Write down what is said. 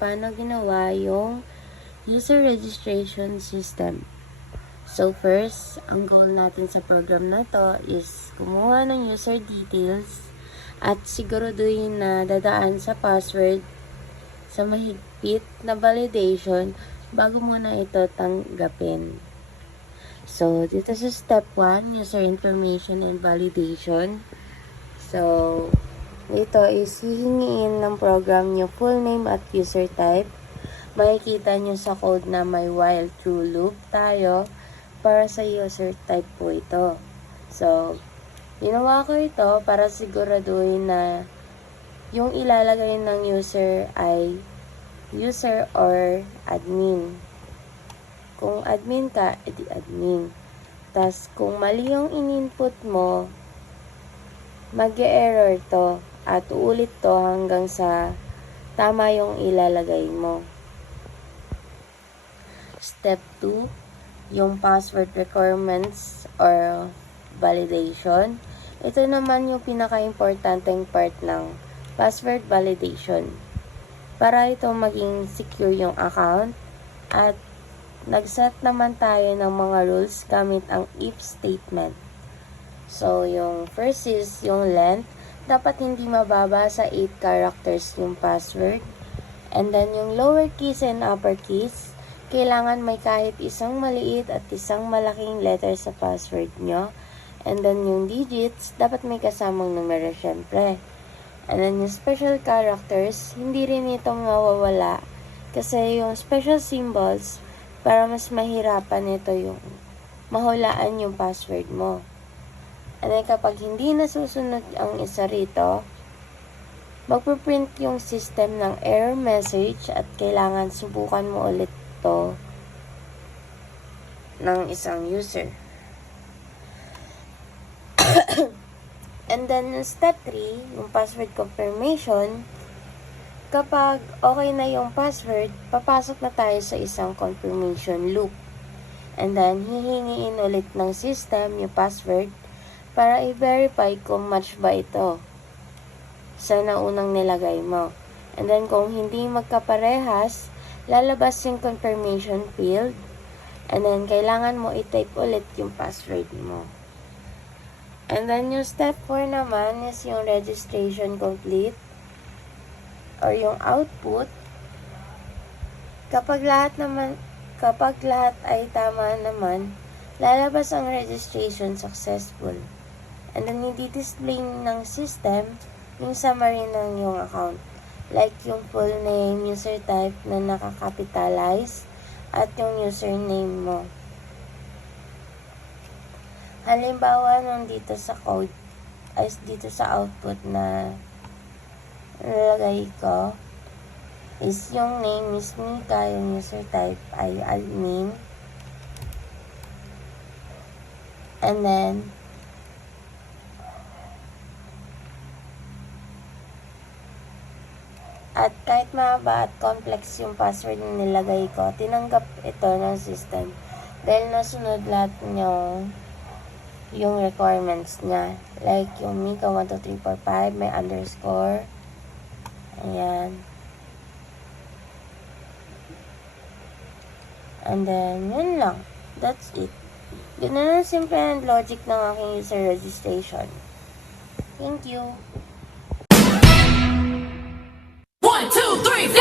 paano ginawa yung user registration system. So first, ang goal natin sa program na to is kumuha ng user details at siguraduhin na dadaan sa password sa mahigpit na validation bago muna ito tanggapin. So, dito sa step 1, user information and validation. So, ito is hihingiin ng program nyo full name at user type. Makikita nyo sa code na may while true loop tayo para sa user type po ito. So, ginawa ko ito para siguraduhin na yung ilalagay ng user ay user or admin. Kung admin ka, edi admin. Tas kung mali yung in-input mo, mag-error to at uulit to hanggang sa tama yung ilalagay mo. Step 2, yung password requirements or validation. Ito naman yung pinaka-importanteng part ng password validation. Para ito maging secure yung account at nag-set naman tayo ng mga rules gamit ang if statement. So, yung first is yung length. Dapat hindi mababa sa 8 characters yung password. And then, yung lowercase and uppercase, kailangan may kahit isang maliit at isang malaking letter sa password nyo. And then, yung digits, dapat may kasamang numero syempre. And then, yung special characters, hindi rin ito mawawala. Kasi yung special symbols, para mas mahirapan ito yung mahulaan yung password mo. And then, kapag hindi nasusunod ang isa rito, magpuprint yung system ng error message at kailangan subukan mo ulit to ng isang user. And then, step 3, yung password confirmation. Kapag okay na yung password, papasok na tayo sa isang confirmation loop. And then, hihingiin ulit ng system yung password para i-verify kung match ba ito sa naunang nilagay mo. And then, kung hindi magkaparehas, lalabas yung confirmation field. And then, kailangan mo i-type ulit yung password mo. And then, yung step 4 naman is yung registration complete or yung output. Kapag lahat ay tama naman, lalabas ang registration successful. And then, i-display ng system yung summary ng yung account. Like yung full name, user type na nakakapitalize, at yung username mo. Halimbawa, nung dito sa code, ay dito sa output na nilagay ko, is yung name is Mika, yung user type ay admin. And then, at kahit mahaba at complex yung password na nilagay ko, tinanggap ito ng system dahil nasunod lahat yung requirements niya. Like yung Mika 12345, may underscore. Ayan. And then, yun lang. That's it. Yun na lang simple and logic ng aking user registration. Thank you. 1, 2, 3, 4.